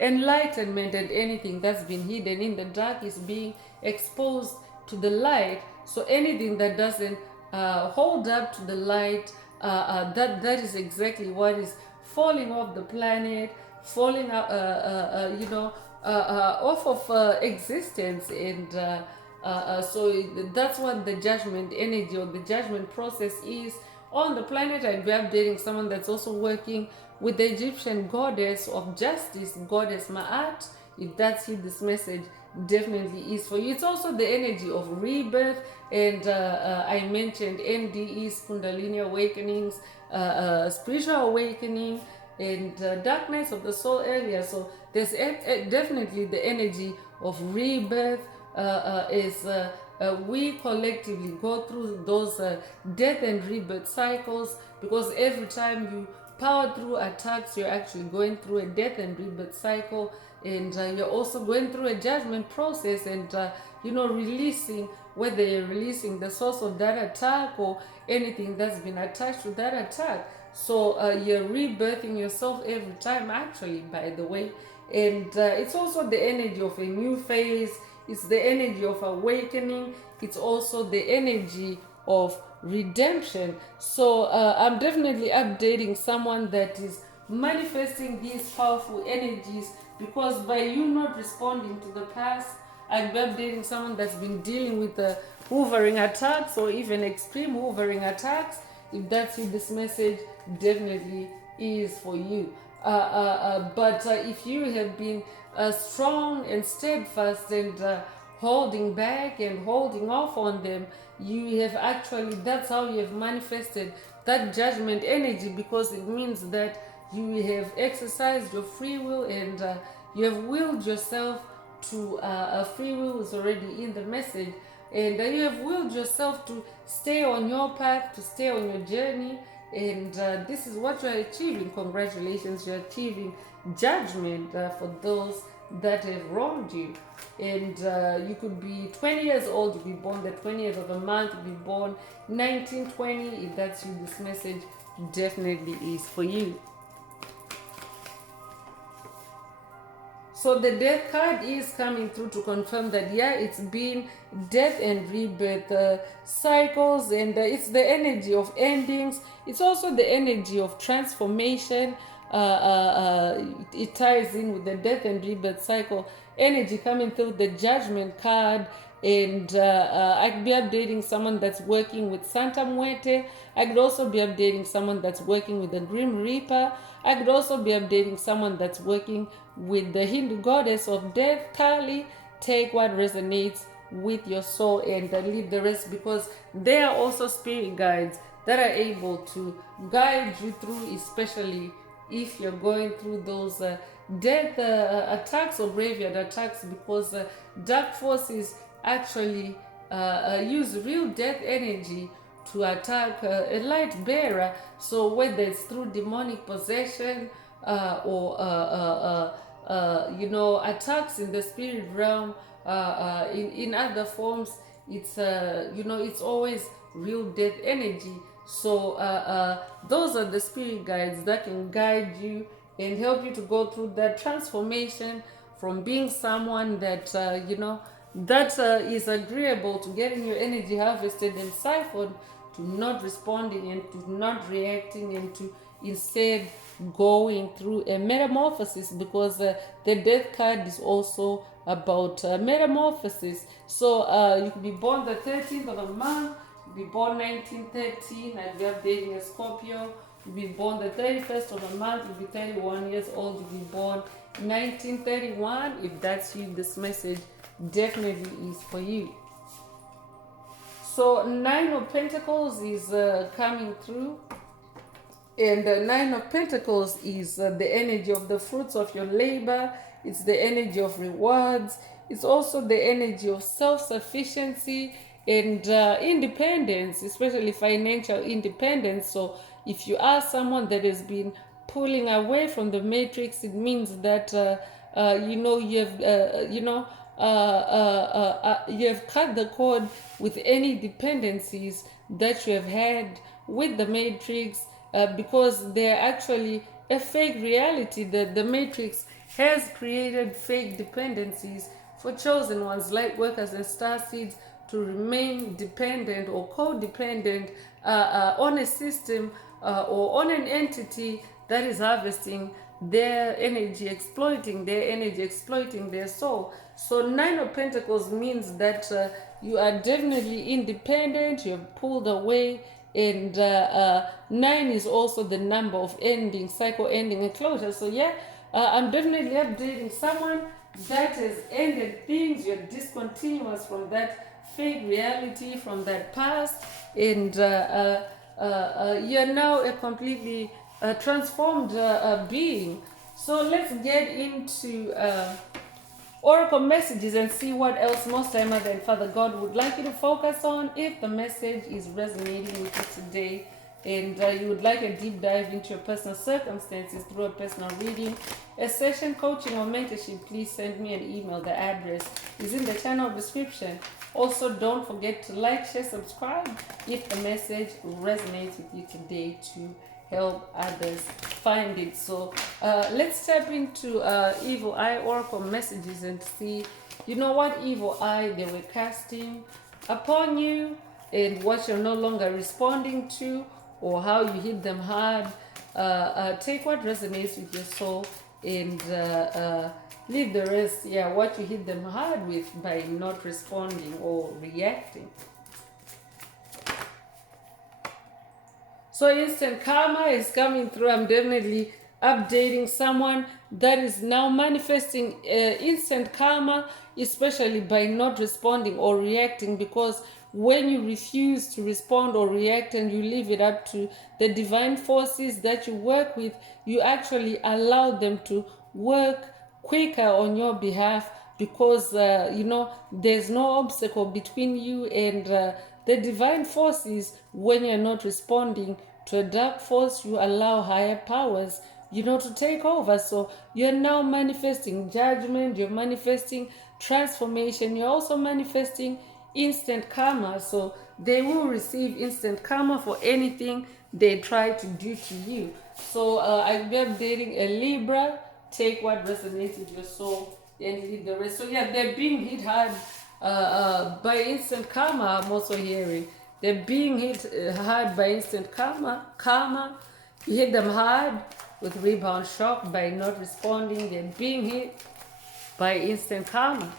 enlightenment, and anything that's been hidden in the dark is being exposed to the light. So anything that doesn't hold up to the light, that is exactly what is falling off the planet, falling out, off of existence. And so that's what the judgment energy or the judgment process is on the planet. I'd be updating someone that's also working with the Egyptian goddess of justice, goddess Ma'at. If that's you, this message definitely is for you. It's also the energy of rebirth, and I mentioned NDEs, Kundalini awakenings, spiritual awakening, and darkness of the soul earlier. So there's definitely the energy of rebirth. We collectively go through those death and rebirth cycles, because every time you power through attacks, you're actually going through a death and rebirth cycle, and you're also going through a judgment process, and releasing, whether you're releasing the source of that attack or anything that's been attached to that attack. So you're rebirthing yourself every time, actually, by the way. And it's also the energy of a new phase. It's the energy of awakening. It's also the energy of redemption. So I'm definitely updating someone that is manifesting these powerful energies, because by you not responding to the past, I'll be updating someone that's been dealing with hoovering attacks, or even extreme hoovering attacks. If that's you, this message definitely is for you. But if you have been strong and steadfast and holding back and holding off on them, you have actually, that's how you have manifested that judgment energy, because it means that you have exercised your free will, and you have willed yourself to free will is already in the message, and you have willed yourself to stay on your path, to stay on your journey, and this is what you're achieving. Congratulations, you're achieving judgment for those that have wronged you. And you could be 20 years old, you be born the 20th of the month, you be born 1920. If that's you, this message definitely is for you. So the death card is coming through to confirm that, yeah, it's been death and rebirth cycles, and it's the energy of endings. It's also the energy of transformation. It ties in with the death and rebirth cycle energy coming through the judgment card. And I'd be updating someone that's working with Santa Muerte. I could also be updating someone that's working with the Grim Reaper. I could also be updating someone that's working with the Hindu goddess of death, Kali. Take what resonates with your soul and leave the rest, because they are also spirit guides that are able to guide you through, especially if you're going through those death attacks or graveyard attacks, because dark forces actually use real death energy to attack a light bearer. So whether it's through demonic possession or attacks in the spirit realm, in other forms, it's it's always real death energy. So those are the spirit guides that can guide you and help you to go through that transformation from being someone that is agreeable to getting your energy harvested and siphoned, to not responding and to not reacting, and to instead going through a metamorphosis, because the death card is also about metamorphosis. So you could be born the 13th of the month, be born 1913, I'll be updating a Scorpio. You'll be born the 31st of the month, you'll be 31 years old, you'll be born 1931. If that's you, this message definitely is for you. So 9 of Pentacles is coming through, and the 9 of Pentacles is the energy of the fruits of your labor. It's the energy of rewards. It's also the energy of self-sufficiency and independence, especially financial independence. So if you are someone that has been pulling away from the matrix, it means that you have you have cut the cord with any dependencies that you have had with the matrix, because they're actually a fake reality. That the matrix has created fake dependencies for chosen ones, light workers and star seeds, to remain dependent or codependent on a system or on an entity that is harvesting their energy, exploiting their energy, exploiting their soul. So Nine of Pentacles means that you are definitely independent, you're pulled away, and nine is also the number of ending, cycle ending and closure. So yeah, I'm definitely updating someone that has ended things. You're discontinuous from that fake reality, from that past, and you're now a completely transformed being. So let's get into oracle messages and see what else Most High Mother and Father God would like you to focus on. If the message is resonating with you today, and you would like a deep dive into your personal circumstances through a personal reading, a session, coaching, or mentorship, please send me an email. The address is in the channel description. Also, don't forget to like, share, subscribe if the message resonates with you today, to help others find it. So let's step into evil eye oracle messages and see, what evil eye they were casting upon you, and what you're no longer responding to, or how you hit them hard. Take what resonates with your soul, and leave the rest, what you hit them hard with by not responding or reacting. So instant karma is coming through. I'm definitely updating someone that is now manifesting instant karma, especially by not responding or reacting, because when you refuse to respond or react and you leave it up to the divine forces that you work with, you actually allow them to work quicker on your behalf, because there's no obstacle between you and the divine forces. When you're not responding to a dark force, you allow higher powers to take over. So you're now manifesting judgment, you're manifesting transformation, you're also manifesting instant karma. So they will receive instant karma for anything they try to do to you. So I'll be updating a Libra. Take what resonates with your soul and leave the rest. So yeah, they're being hit hard by instant karma. I'm also hearing they're being hit hard by instant karma. You hit them hard with rebound shock by not responding. They're being hit by instant karma.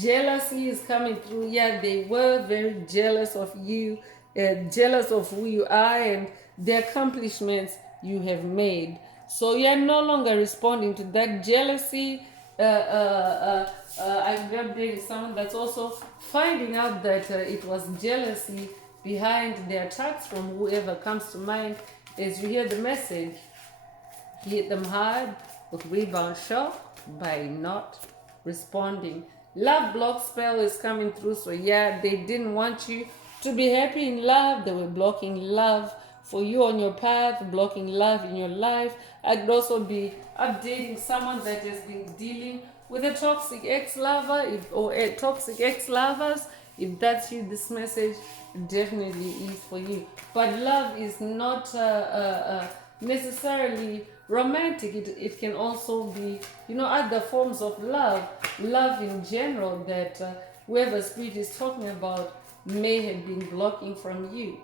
Jealousy is coming through. Yeah, they were very jealous of you, jealous of who you are and the accomplishments you have made. So you're no longer responding to that jealousy. I'm updating someone that's also finding out that it was jealousy behind the attacks from whoever comes to mind. As you hear the message, hit them hard with rebound shock by not responding. Love block spell is coming through. So yeah, they didn't want you to be happy in love. They were blocking love for you on your path, blocking love in your life. I could also be updating someone that has been dealing with a toxic ex-lover or a toxic ex-lovers. If that's you, this message definitely is for you. But love is not necessarily romantic. It can also be, other forms of love. Love in general that whoever spirit is talking about may have been blocking from you.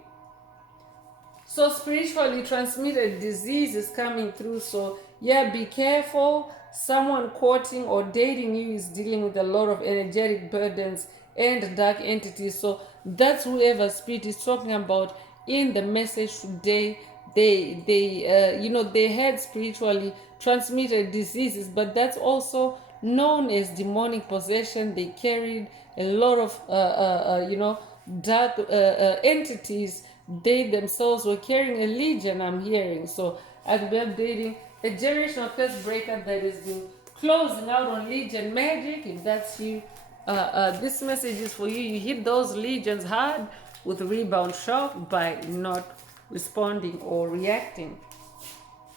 So spiritually transmitted disease is coming through. So yeah, be careful. Someone courting or dating you is dealing with a lot of energetic burdens and dark entities. So that's whoever spirit is talking about in the message today. They had spiritually transmitted diseases, but that's also known as demonic possession. They carried a lot of dark entities. They themselves were carrying a legion, I'm hearing. So I'll be updating a generational curse breaker that has been closing out on legion magic. If that's you, this message is for you. You hit those legions hard with rebound shock by not responding or reacting.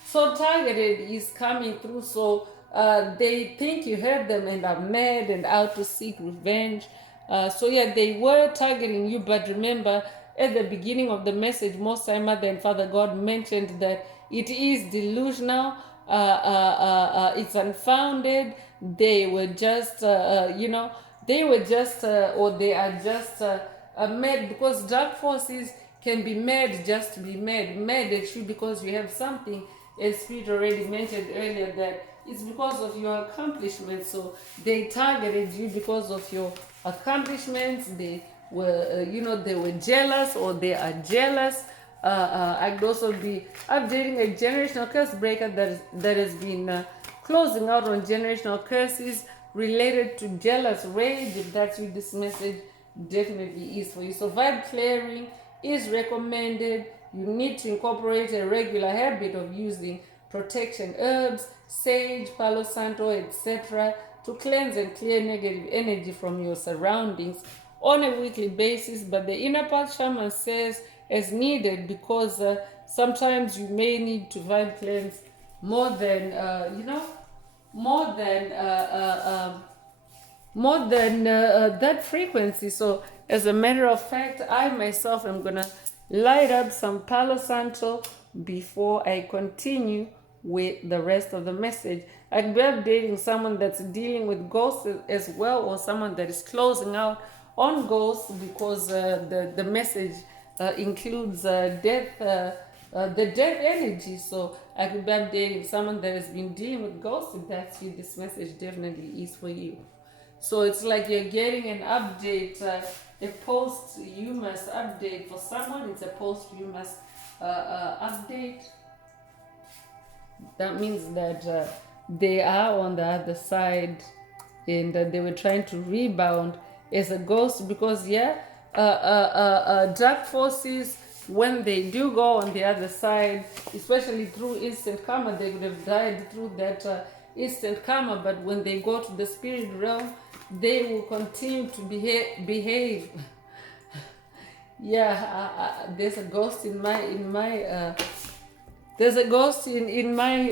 So targeted is coming through. So they think you hurt them and are mad and out to seek revenge. So yeah, they were targeting you, but remember, at the beginning of the message, most time Mother and Father God mentioned that it is delusional, it's unfounded. They were just, they were just, or they are just mad, because dark forces can be mad just to be mad at you because you have something. As Spirit already mentioned earlier, that it's because of your accomplishments. So they targeted you because of your accomplishments. They were, they were jealous, or they are jealous. I could also be updating a generational curse breaker that has been closing out on generational curses related to jealous rage. If that's what this message definitely is for you. So vibe clearing is recommended. You need to incorporate a regular habit of using protection herbs, sage, palo santo, etc. to cleanse and clear negative energy from your surroundings on a weekly basis. But the inner path shaman says as needed, because sometimes you may need to vibe cleanse more than more than that frequency. So as a matter of fact, I myself am gonna light up some palo santo before I continue with the rest of the message. I could be updating someone that's dealing with ghosts as well, or someone that is closing out on ghosts, because the message includes death, the death energy. So I could be updating someone that has been dealing with ghosts. If that's you, this message definitely is for you. So it's like you're getting an update, a posthumous update. For someone, it's a posthumous update. That means that they are on the other side, and they were trying to rebound as a ghost, because dark forces, when they do go on the other side, especially through instant karma, they would have died through that instant karma. But when they go to the spirit realm, they will continue to behave. There's a ghost in my there's a ghost in my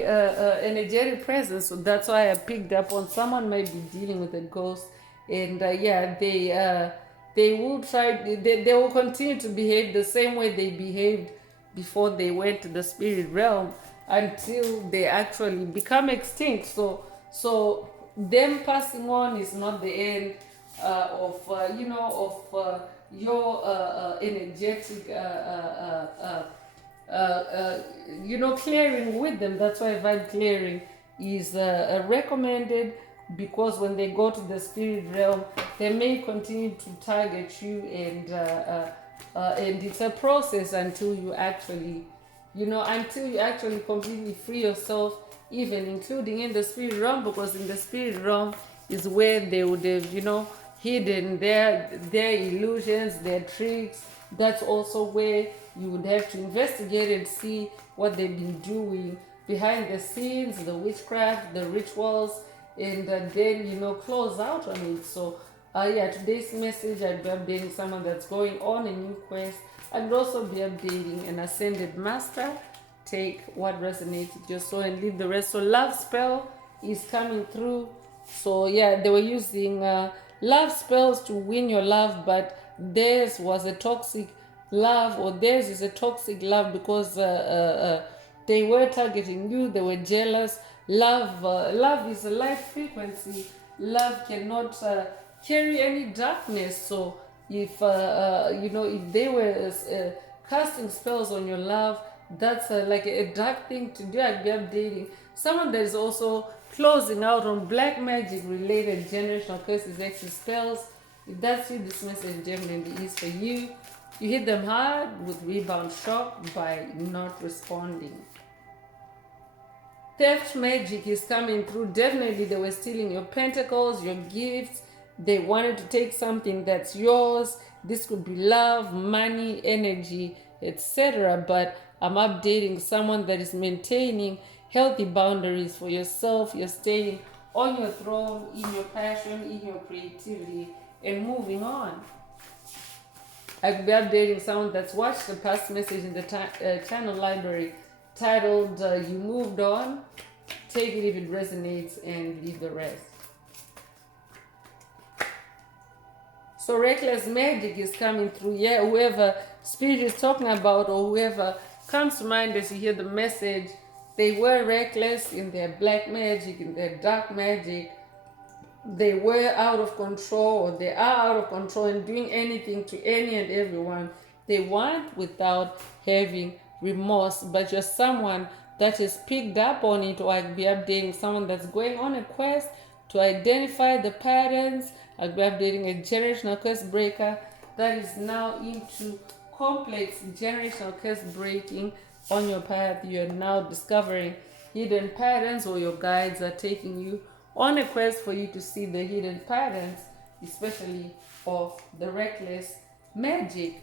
energetic presence, so that's why I picked up on someone might be dealing with a ghost. And they will try, they will continue to behave the same way they behaved before they went to the spirit realm, until they actually become extinct. So them passing on is not the end of your energetic clearing with them. That's why vibe clearing is recommended, because when they go to the spirit realm, they may continue to target you, and it's a process until you actually completely free yourself, even including in the spirit realm, because in the spirit realm is where they would have hidden their illusions, their tricks. That's also where you would have to investigate and see what they've been doing behind the scenes, the witchcraft, the rituals, and then close out on it. So today's message, I'd be updating someone that's going on a new quest. I'd also be updating an ascended master. Take what resonates with your soul and leave the rest. So love spell is coming through. So they were using love spells to win your love, but theirs was a toxic love, or theirs is a toxic love, because they were targeting you. They were jealous. Love is a light frequency. Love cannot carry any darkness. So if if they were casting spells on your love, that's like a dark thing to do. I'd be updating someone that is also closing out on black magic related generational curses, exes, spells. If that's you, this message definitely is for you. You hit them hard with rebound shock by not responding. Theft magic is coming through. Definitely they were stealing your pentacles, your gifts. They wanted to take something that's yours. This could be love, money, energy, etc. But I'm updating someone that is maintaining healthy boundaries for yourself. You're staying on your throne, in your passion, in your creativity, and moving on. I could be updating someone that's watched the past message in the channel library titled You Moved On. take it if it resonates and leave the rest. So reckless magic is coming through. Yeah, whoever spirit is talking about, or whoever comes to mind as you hear the message, they were reckless in their black magic, in their dark magic. They were out of control, or they are out of control and doing anything to any and everyone they want without having remorse. But you're someone that is picked up on it, or I'd be updating someone that's going on a quest to identify the patterns. I'll be updating a generational curse breaker that is now into complex generational curse breaking on your path. You're now discovering hidden patterns, or your guides are taking you on a quest for you to see the hidden patterns, especially of the reckless magic.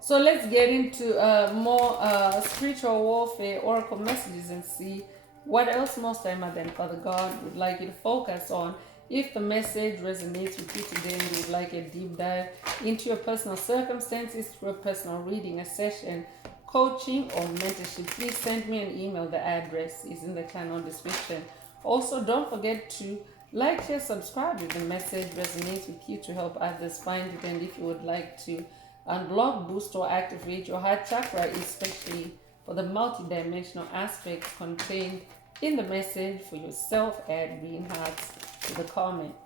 So let's get into more spiritual warfare oracle messages and see what else Most High Mother and Father God would like you to focus on. If the message resonates with you today and you would like a deep dive into your personal circumstances through a personal reading, a session, coaching, or mentorship, please send me an email. The address is in the channel description. Also, don't forget to like, share, subscribe if the message resonates with you to help others find it. And if you would like to unblock, boost, or activate your heart chakra, especially for the multidimensional aspects contained in the message for yourself, add green hearts to the comments.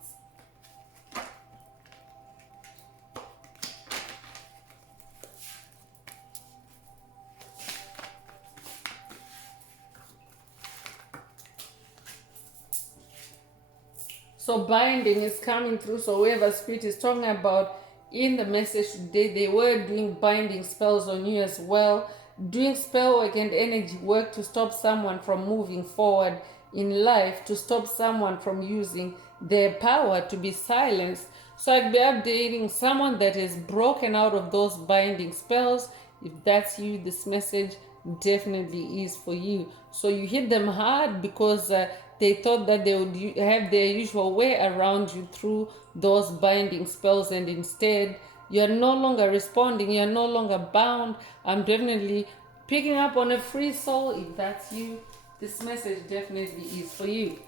So binding is coming through. So whoever spirit is talking about in the message today, they were doing binding spells on you as well, doing spell work and energy work to stop someone from moving forward in life, to stop someone from using their power, to be silenced. So I'd be updating someone that is broken out of those binding spells. If that's you, this message definitely is for you. So you hit them hard because they thought that they would have their usual way around you through those binding spells, and instead you're no longer responding, you're no longer bound. I'm definitely picking up on a free soul. If that's you, this message definitely is for you.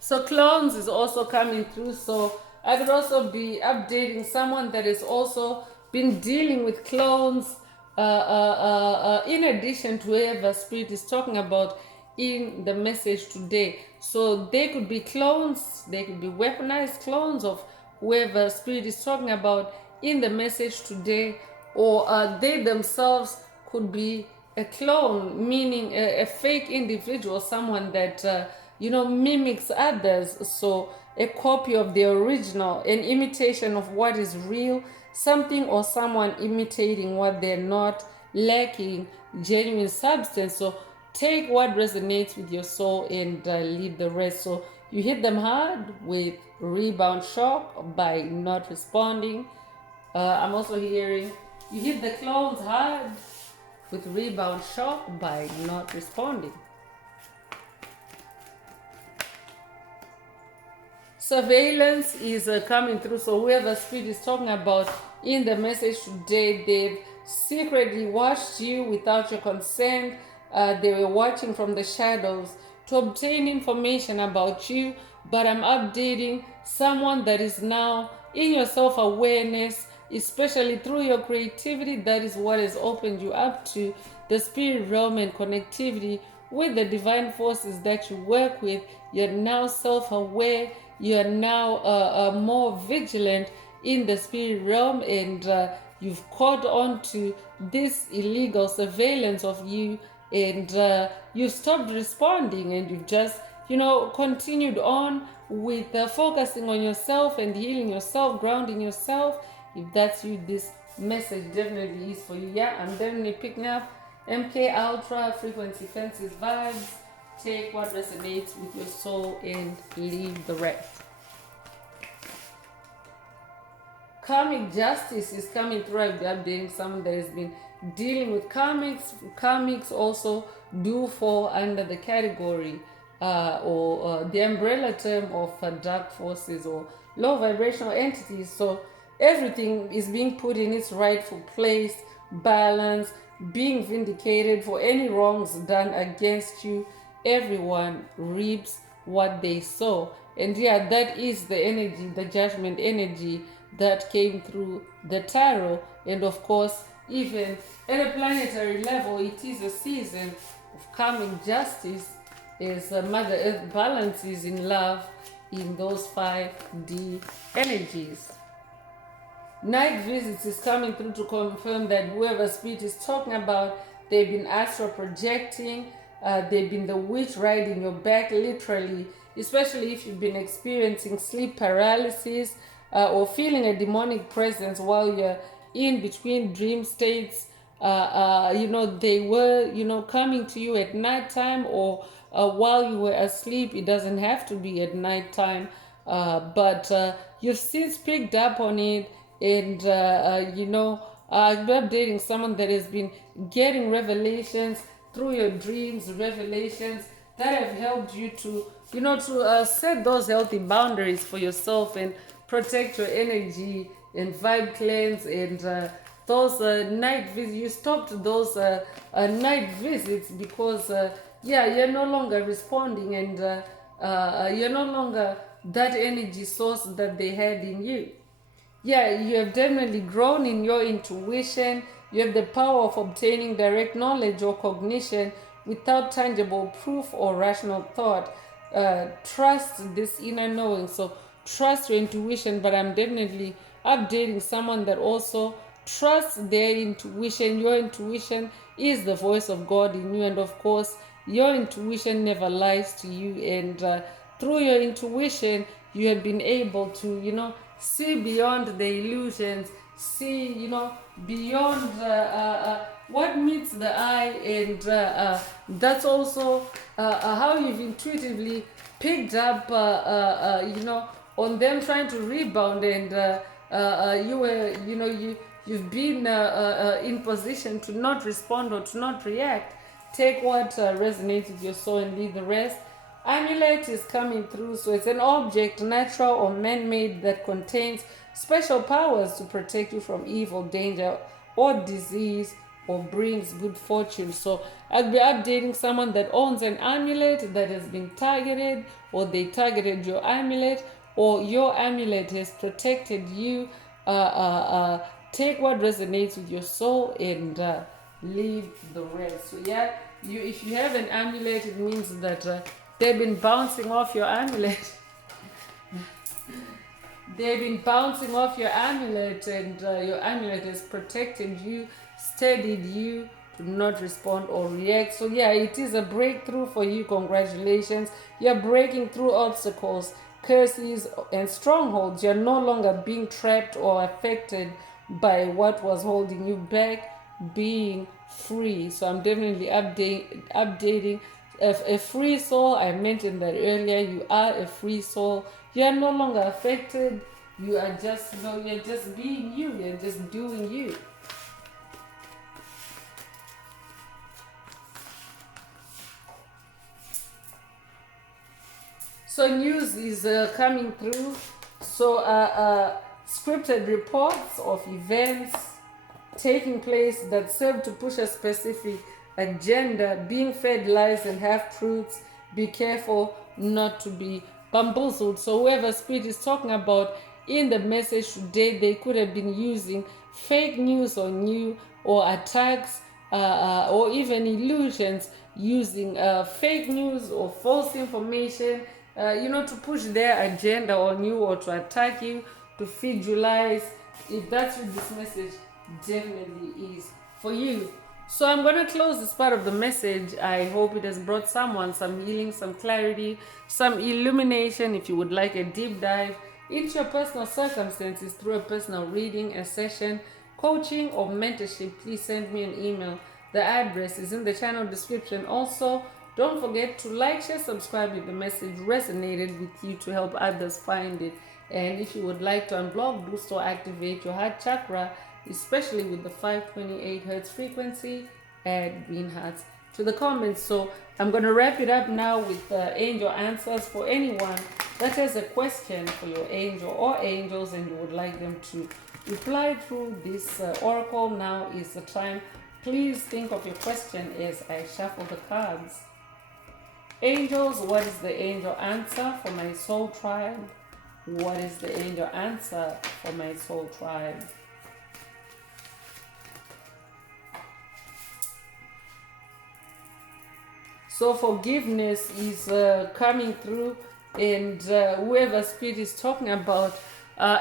So clones is also coming through. So I could also be updating someone that has also been dealing with clones in addition to whoever spirit is talking about in the message today. So they could be clones, they could be weaponized clones of whoever spirit is talking about in the message today, or they themselves could be a clone, meaning a fake individual, someone that mimics others. So a copy of the original, an imitation of what is real, something or someone imitating what they're not, lacking genuine substance. So take what resonates with your soul and leave the rest. So you hit them hard with rebound shock by not responding. I'm also hearing you hit the clones hard with rebound shock by not responding. Surveillance is coming through. So whoever spirit is talking about in the message today, they've secretly watched you without your consent. They were watching from the shadows to obtain information about you. But I'm updating someone that is now in your self-awareness, especially through your creativity. That is what has opened you up to the spirit realm and connectivity with the divine forces that you work with. You're now self-aware. You are now more vigilant in the spirit realm, and you've caught on to this illegal surveillance of you, and you've stopped responding, and you've just continued on with focusing on yourself and healing yourself, grounding yourself. If that's you, this message definitely is for you. Yeah, I'm definitely picking up MK Ultra frequency fences vibes. Take what resonates with your soul and leave the rest. Karmic justice is coming through. I'll be updating someone that has been dealing with karmics. Karmics also do fall under the category or the umbrella term of dark forces or low vibrational entities. So everything is being put in its rightful place, balance, being vindicated for any wrongs done against you. Everyone reaps what they sow. And yeah, that is the energy, the judgment energy that came through the tarot. And of course, even at a planetary level, it is a season of karmic justice as Mother Earth balances in love in those 5D energies. Night visits is coming through to confirm that whoever spirit is talking about, they've been astral projecting, they've been the witch riding your back literally, especially if you've been experiencing sleep paralysis or feeling a demonic presence while you're in between dream states. They were, coming to you at nighttime or while you were asleep. It doesn't have to be at nighttime, but you've since picked up on it, and updating someone that has been getting revelations through your dreams, revelations that have helped you to set those healthy boundaries for yourself and protect your energy and vibe cleanse. And those night visits, you stopped those night visits because you're no longer responding, and you're no longer that energy source that they had in you. Yeah, you have definitely grown in your intuition. You have the power of obtaining direct knowledge or cognition without tangible proof or rational thought. Trust this inner knowing. So trust your intuition, but I'm definitely updating someone that also trusts their intuition. Your intuition is the voice of God in you, and of course, your intuition never lies to you. And through your intuition, you have been able to, see beyond the illusions, see, beyond what meets the eye, and that's also how you've intuitively picked up, on them trying to rebound, and you've been in position to not respond or to not react. Take what resonates with your soul and leave the rest. Amulet is coming through, so it's an object, natural or man-made, that contains special powers to protect you from evil, danger, or disease, or brings good fortune. So I'll be updating someone that owns an amulet that has been targeted, or they targeted your amulet, or your amulet has protected you. Take what resonates with your soul and leave the rest. So yeah, if you have an amulet, it means that they've been bouncing off your amulet. They've been bouncing off your amulet, and your amulet has protected you, steadied you to not respond or react. So yeah, it is a breakthrough for you. Congratulations. You're breaking through obstacles, curses, and strongholds. You're no longer being trapped or affected by what was holding you back, being free. So I'm definitely updating a free soul. I mentioned that earlier. You are a free soul. You are no longer affected. You are just, you're just being you. You're just doing you. So news is coming through. So scripted reports of events taking place that serve to push a specific agenda, being fed lies and half-truths. Be careful not to be bamboozled. So whoever spirit is talking about in the message today, they could have been using fake news on you, or attacks, or even illusions, using fake news or false information, to push their agenda on you or to attack you, to feed you lies. If that's what this message definitely is for you. So I'm going to close this part of the message. I hope it has brought someone some healing, some clarity, some illumination. If you would like a deep dive into your personal circumstances through a personal reading, a session, coaching, or mentorship, please send me an email. The address is in the channel description. Also, don't forget to like, share, subscribe if the message resonated with you, to help others find it. And if you would like to unblock, boost, or activate your heart chakra, especially with the 528 hertz frequency, add green hearts to the comments. So I'm going to wrap it up now with angel answers for anyone that has a question for your angel or angels and you would like them to reply through this oracle, now is the time. Please think of your question as I shuffle the cards. Angels, what is the angel answer for my soul tribe? What is the angel answer for my soul tribe? So forgiveness is coming through, and whoever spirit is talking about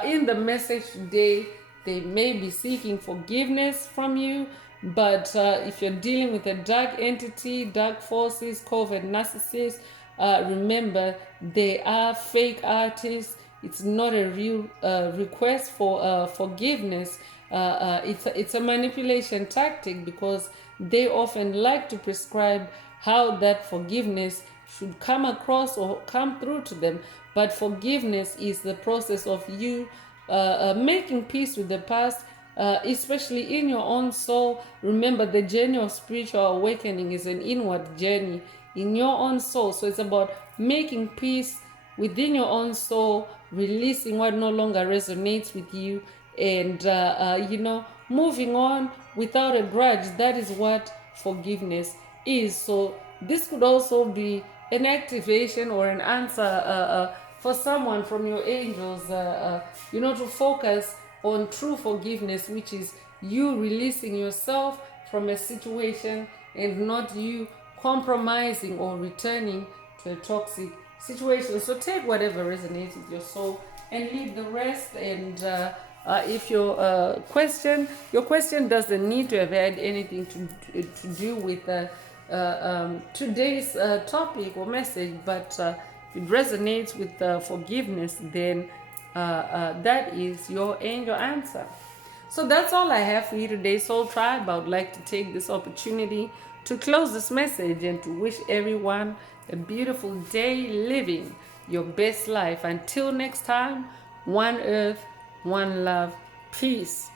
in the message today, they may be seeking forgiveness from you. But if you're dealing with a dark entity, dark forces, covert narcissists, remember they are fake artists. It's not a real request for forgiveness. It's a manipulation tactic because they often like to prescribe how that forgiveness should come across or come through to them. But forgiveness is the process of you making peace with the past, especially in your own soul. Remember, the journey of spiritual awakening is an inward journey in your own soul. So it's about making peace within your own soul, releasing what no longer resonates with you, and moving on without a grudge. That is what forgiveness is. So this could also be an activation or an answer for someone from your angels, to focus on true forgiveness, which is you releasing yourself from a situation and not you compromising or returning to a toxic situation. So take whatever resonates with your soul and leave the rest. And if your question doesn't need to have had anything to do with today's topic or message, but if it resonates with forgiveness, then that is your angel answer. So that's all I have for you today, Soul Tribe. I would like to take this opportunity to close this message and to wish everyone a beautiful day living your best life. Until next time, one earth, one love, peace.